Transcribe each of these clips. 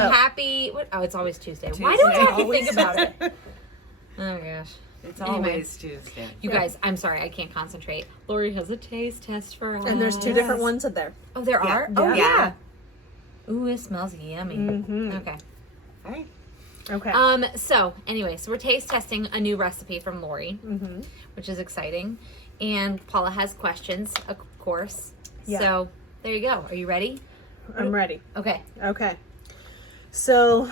happy. It's always Tuesday. Why do I have to think about it? Oh gosh. It's always Tuesday. You guys, I'm sorry, I can't concentrate. Lori has a taste test for us. And there's 2 different ones in there. Oh, there are? Yeah. Oh, Yeah. yeah. Ooh, it smells yummy. Mm-hmm. Okay. All right. Okay. So we're taste testing a new recipe from Lori, which is exciting. And Paula has questions, of course. Yeah. So there you go. Are you ready? I'm ready. Okay. Okay. So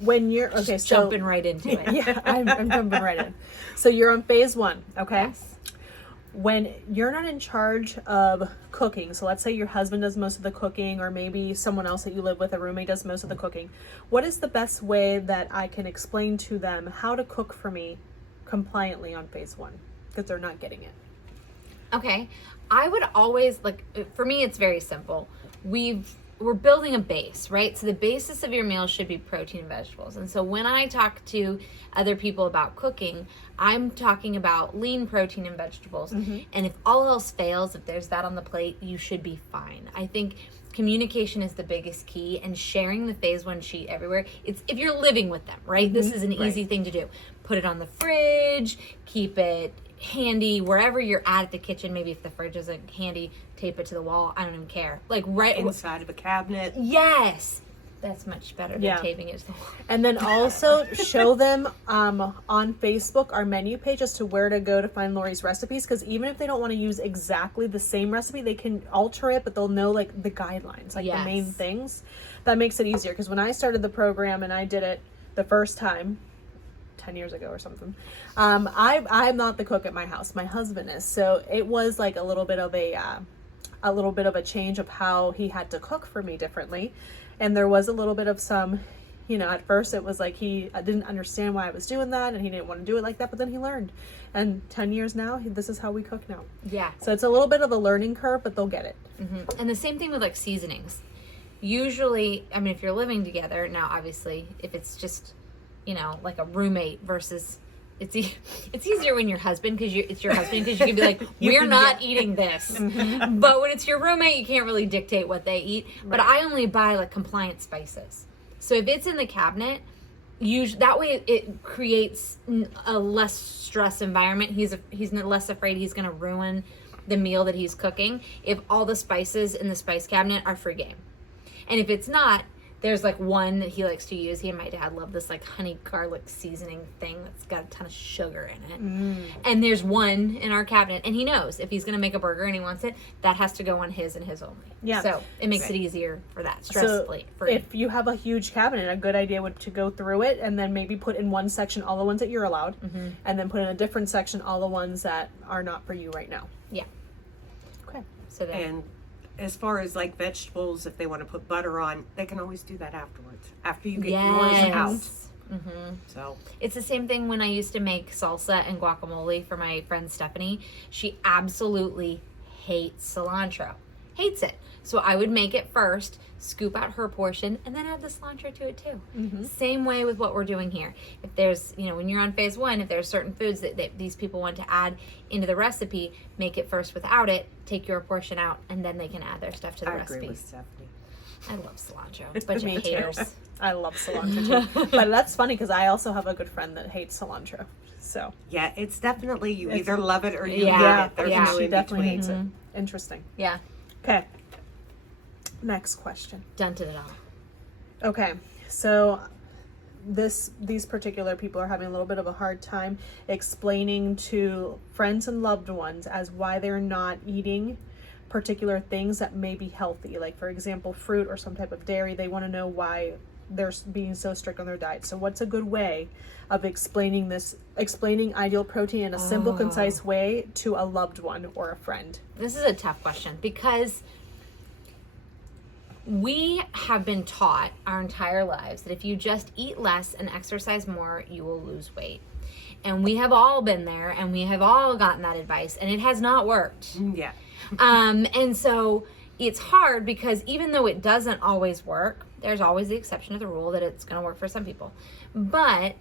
when you're Jumping right into it. Yeah, I'm jumping right in. So you're on phase 1, okay? Yes. When you're not in charge of cooking, so let's say your husband does most of the cooking, or maybe someone else that you live with, a roommate, does most of the cooking, what is the best way that I can explain to them how to cook for me compliantly on phase 1? Because they're not getting it. Okay. I would always, for me, it's very simple. We're building a base, right? So the basis of your meal should be protein and vegetables. And so when I talk to other people about cooking, I'm talking about lean protein and vegetables. And if all else fails, if there's that on the plate, you should be fine. I think communication is the biggest key, and sharing the phase 1 sheet everywhere. It's if you're living with them, right? This is an easy thing to do. Put it on the fridge, keep it handy wherever you're at the kitchen. Maybe if the fridge isn't handy, tape it to the wall. I don't even care. Right inside of a cabinet. Yes, that's much better than taping it to the wall. And then also show them on Facebook our menu page as to where to go to find Lori's recipes, because even if they don't want to use exactly the same recipe, they can alter it, but they'll know the guidelines, the main things. That makes it easier, because when I started the program and I did it the first time 10 years ago or something, I'm not the cook at my house. My husband is. So it was a little bit of a change of how he had to cook for me differently. And there was a little bit of some, at first it was I didn't understand why I was doing that, and he didn't want to do it like that, but then he learned. And 10 years now, this is how we cook now. Yeah. So it's a little bit of a learning curve, but they'll get it. And the same thing with seasonings. Usually, if you're living together, now obviously, if it's just, a roommate versus... It's easier when you're husband it's your husband, because you can be like, we're not eating this. But when it's your roommate, you can't really dictate what they eat. Right. But I only buy compliant spices. So if it's in the cabinet, that way it creates a less stress environment. He's less afraid he's going to ruin the meal that he's cooking if all the spices in the spice cabinet are free game. And if it's not, there's one that he likes to use. He and my dad love this honey garlic seasoning thing that's got a ton of sugar in it. And there's one in our cabinet, and he knows if he's going to make a burger and he wants it, that has to go on his and his only. Yeah. So it makes it easier for that, stress-free. If you have a huge cabinet, a good idea would to go through it and then maybe put in one section all the ones that you're allowed, and then put in a different section all the ones that are not for you right now. Yeah. Okay. So then. And as far as vegetables, if they want to put butter on, they can always do that afterwards, after you get yours out. So it's the same thing when I used to make salsa and guacamole for my friend Stephanie. She absolutely hates cilantro. Hates it. So I would make it first, scoop out her portion, and then add the cilantro to it too. Same way with what we're doing here. If there's, when you're on phase 1, if there's certain foods that these people want to add into the recipe, make it first without it, take your portion out, and then they can add their stuff to the recipe. I agree with Stephanie. I love cilantro. It's a bunch of haters. I love cilantro too. But that's funny, because I also have a good friend that hates cilantro. So yeah, it's definitely you either love it or you hate it. There's no she in definitely between. hates it. Interesting. Yeah. Okay. Next question. Done to it all. Okay, so these particular people are having a little bit of a hard time explaining to friends and loved ones as why they're not eating particular things that may be healthy. Like, for example, fruit or some type of dairy. They want to know why they're being so strict on their diet. So what's a good way of explaining ideal protein in a simple, concise way to a loved one or a friend? This is a tough question, because we have been taught our entire lives that if you just eat less and exercise more, you will lose weight. And we have all been there, and we have all gotten that advice, and it has not worked. Yeah. And so it's hard, because even though it doesn't always work, there's always the exception of the rule that it's going to work for some people. But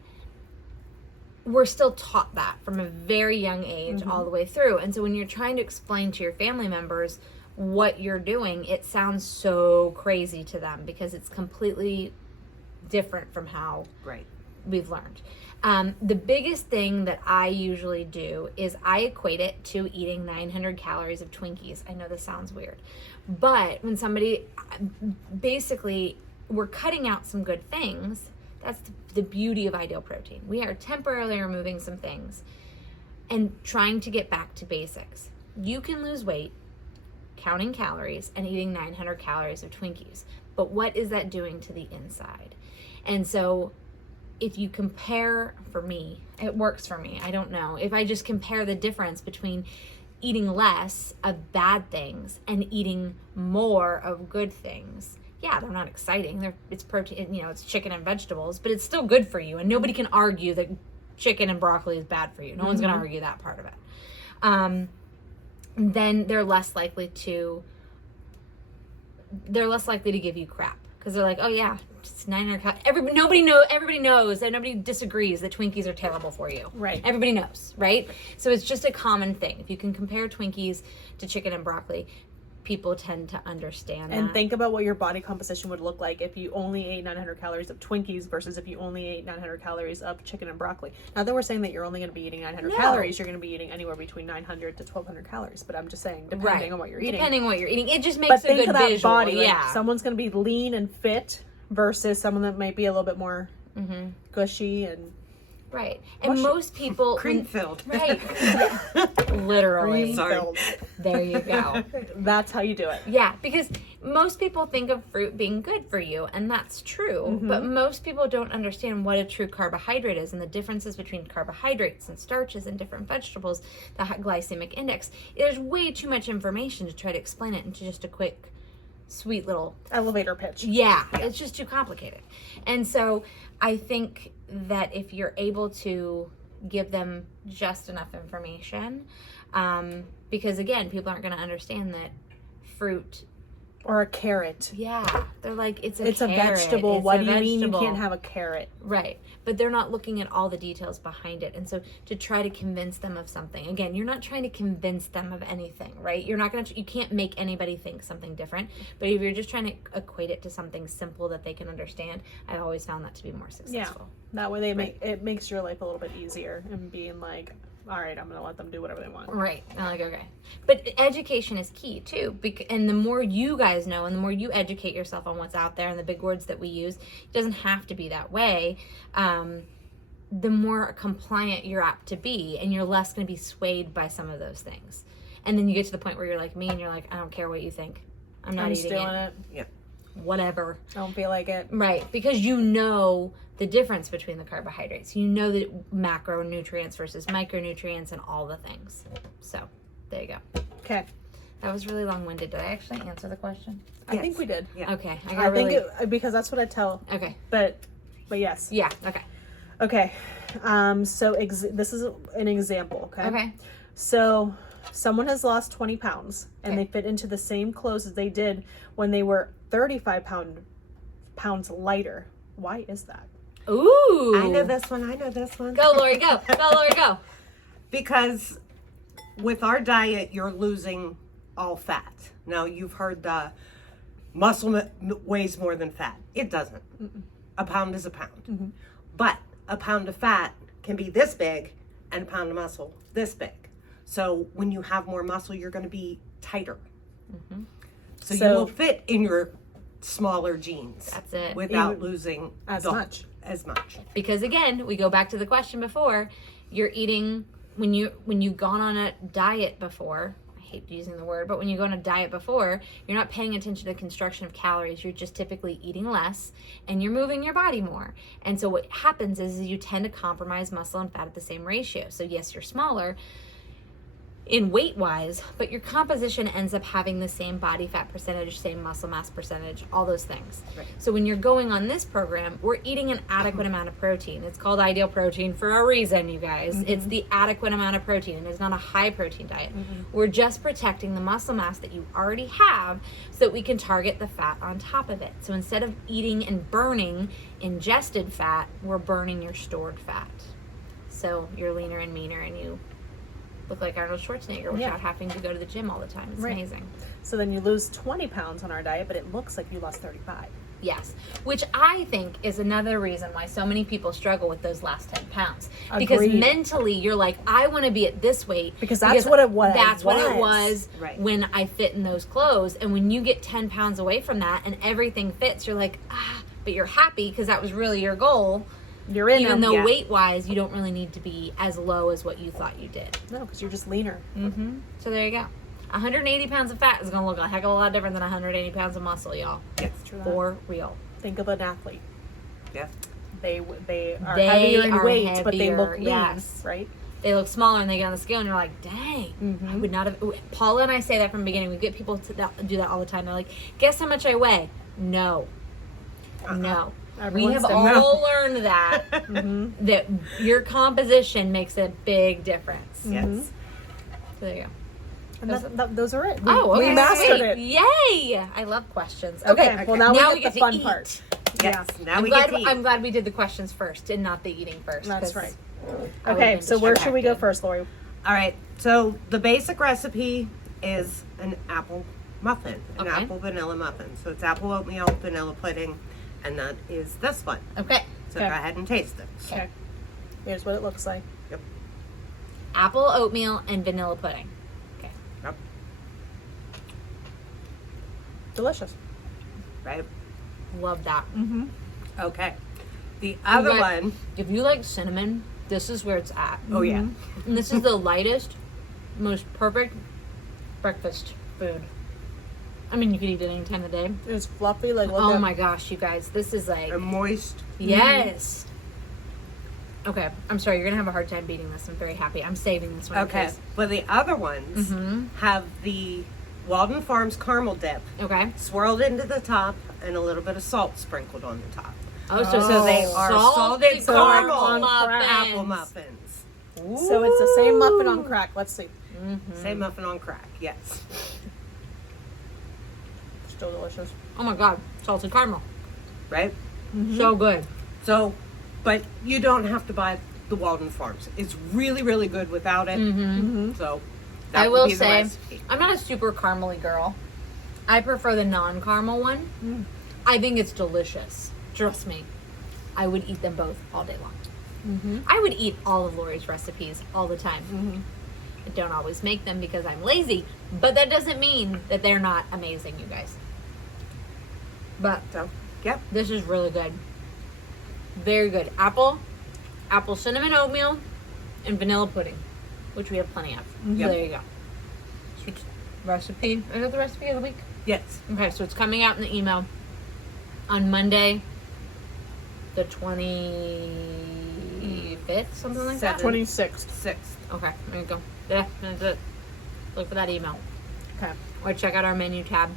we're still taught that from a very young age all the way through. And so when you're trying to explain to your family members what you're doing, it sounds so crazy to them, because it's completely different from how Right. we've learned. The biggest thing that I usually do is I equate it to eating 900 calories of Twinkies. I know this sounds weird, but when somebody, basically, we're cutting out some good things. That's the beauty of Ideal Protein. We are temporarily removing some things and trying to get back to basics. You can lose weight counting calories and eating 900 calories of Twinkies, but what is that doing to the inside? And so if you compare, for me, it works for me, I don't know, if I just compare the difference between eating less of bad things and eating more of good things, yeah, they're not exciting. It's protein, it's chicken and vegetables, but it's still good for you. And nobody can argue that chicken and broccoli is bad for you. No one's going to argue that part of it. Then they're less likely to give you crap, because they're like, oh yeah, it's 900 calories. Everybody knows, and nobody disagrees that Twinkies are terrible for you. Right. Everybody knows, right? So it's just a common thing. If you can compare Twinkies to chicken and broccoli, people tend to understand and that. think about what your body composition would look like if you only ate 900 calories of Twinkies versus if you only ate 900 calories of chicken and broccoli. Not that we're saying that you're only going to be eating 900 calories, you're going to be eating anywhere between 900 to 1200 calories, but I'm just saying, depending on what you're eating. Depending on what you're eating. It just makes a good of that visual. body. Like, yeah. someone's going to be lean and fit versus someone that might be a little bit more gushy and right. And most people Cream filled. right. Literally. filled. There you go. That's how you do it. Yeah, because most people think of fruit being good for you, and that's true, but most people don't understand what a true carbohydrate is and the differences between carbohydrates and starches and different vegetables, the glycemic index. There's way too much information to try to explain it into just a quick, sweet little Elevator pitch. Yeah, it's just too complicated. And so I think that if you're able to give them just enough information, because again, people aren't going to understand that fruit, Or a carrot. yeah, they're like, it's a It's a carrot. vegetable. It's What a do you mean you vegetable. can't have a carrot? Right. But they're not looking at all the details behind it. And so to try to convince them of something, again, you're not trying to convince them of anything, right? You're not going to, you can't make anybody think something different. But if you're just trying to equate it to something simple that they can understand, I've always found that to be more successful. That way it makes your life a little bit easier and being like, all right, I'm going to let them do whatever they want. Right. I'm like, okay. But education is key too. And the more you guys know and the more you educate yourself on what's out there and the big words that we use, it doesn't have to be that way. The more compliant you're apt to be, and you're less going to be swayed by some of those things. And then you get to the point where you're like me and you're like, I don't care what you think. I'm not eating doing it. Yep. Whatever. I don't feel like it. Right, because you know the difference between the carbohydrates. You know the macronutrients versus micronutrients and all the things. So, there you go. Okay. That was really long-winded. Did I actually answer the question? I think we did. Yeah. Okay. I think because that's what I tell. Okay. But yes. Yeah, okay. Okay. So this is an example, okay? Okay. So someone has lost 20 pounds and Okay. they fit into the same clothes as they did when they were 35 pounds lighter. Why is that? Ooh. I know this one. Go, Lori, go. Go, Lori, go. Because with our diet, you're losing all fat. Now, you've heard the muscle weighs more than fat. It doesn't. A pound is a pound. But a pound of fat can be this big and a pound of muscle this big. So when you have more muscle, you're going to be tighter. So you will fit in your smaller jeans. That's it. Without losing as much. Because again, we go back to the question before. You're eating when you've gone on a diet before. I hate using the word, but when you go on a diet before, you're not paying attention to the construction of calories. You're just typically eating less and you're moving your body more. And so what happens is you tend to compromise muscle and fat at the same ratio. So yes, you're smaller in weight wise, but your composition ends up having the same body fat percentage, same muscle mass percentage, all those things. Right. So when you're going on this program, we're eating an adequate amount of protein. It's called Ideal Protein for a reason, you guys. It's the adequate amount of protein, and it's not a high protein diet. We're just protecting the muscle mass that you already have so that we can target the fat on top of it. So instead of eating and burning ingested fat, we're burning your stored fat. So you're leaner and meaner and you look like Arnold Schwarzenegger without having to go to the gym all the time. It's amazing. So then you lose 20 pounds on our diet, but it looks like you lost 35. Yes. Which I think is another reason why so many people struggle with those last 10 pounds. Because Agreed. mentally you're like, I want to be at this weight. Because that's what it was. That's what it was Right. when I fit in those clothes. And when you get 10 pounds away from that and everything fits, you're like, but you're happy because that was really your goal. You're in Even them. though Yeah. weight-wise, you don't really need to be as low as what you thought you did. No, because you're just leaner. Mm-hmm. So there you go. 180 pounds of fat is going to look a heck of a lot different than 180 pounds of muscle, y'all. Yes. True that. For real. Think of an athlete. Yeah. They are They heavier in are weight, but they look heavier, lean, yes. right? They look smaller and they get on the scale and you're like, dang, Mm-hmm. I would not have. Paula and I say that from the beginning. We get people to do that all the time. They're like, guess how much I weigh? No. No. We Everyone's have different. all learned that, Mm-hmm. that your composition makes a big difference. Yes. Mm-hmm. So there you go. And those are it. Oh, okay. We mastered Sweet. it. Yay! I love questions. Okay, well now, Now we we get get the to fun eat. part. Yes. Now I'm we glad, get to eat. I'm glad we did the questions first and not the eating first. That's 'cause right. I would've Okay, been so where should we go distracted. first, Lori? All right. So the basic recipe is an apple muffin, an Okay. apple vanilla muffin. So it's apple oatmeal, vanilla pudding, and that is this one. Okay. So Okay. go ahead and taste it. Okay. Here's what it looks like. Yep. Apple, oatmeal, and vanilla pudding. Okay. Yep. Delicious. Right. Love that. Mm-hmm. Okay. The other You guys- one. If you like cinnamon, this is where it's at. Oh yeah. And this is the lightest, most perfect breakfast food. I mean, you could eat it any time of the day. It's fluffy, like look Oh at my gosh, you guys. This is like, And moist. yes. Okay, I'm sorry. You're going to have a hard time beating this. I'm very happy. I'm saving this one. Okay. But the other ones Mm-hmm. have the Walden Farms caramel dip Okay. swirled into the top and a little bit of salt sprinkled on the top. Oh, So they are salted caramel on crack. apple muffins. So it's the same muffin on crack. Let's see. Mm-hmm. Same muffin on crack. Yes. Still delicious. Oh my God. Salted caramel. Right. So good. So, but you don't have to buy the Walden Farms. It's really, really good without it. Mm-hmm. So, that I would will be the say, recipe. I'm not a super caramely girl. I prefer the non-caramel one. Mm. I think it's delicious. Trust me. I would eat them both all day long. Mm-hmm. I would eat all of Lori's recipes all the time. Mm-hmm. I don't always make them because I'm lazy, but that doesn't mean that they're not amazing, you guys. But So, yep. this is really good. Very good. Apple cinnamon oatmeal, and vanilla pudding, which we have plenty of. Mm-hmm. So Yep. there you go. So it's recipe. Is that the recipe of the week? Yes. Okay, so it's coming out in the email on Monday, the 25th, something like that. 26th. 6th. Okay, there you go. Yeah, that's it. Look for that email. Okay. Or check out our menu tab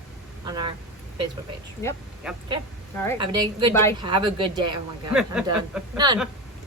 on our Facebook page. Yep. Yep. Okay. All right. Have a day. Good Bye. day. Have a good day. Oh my God, I'm done. None.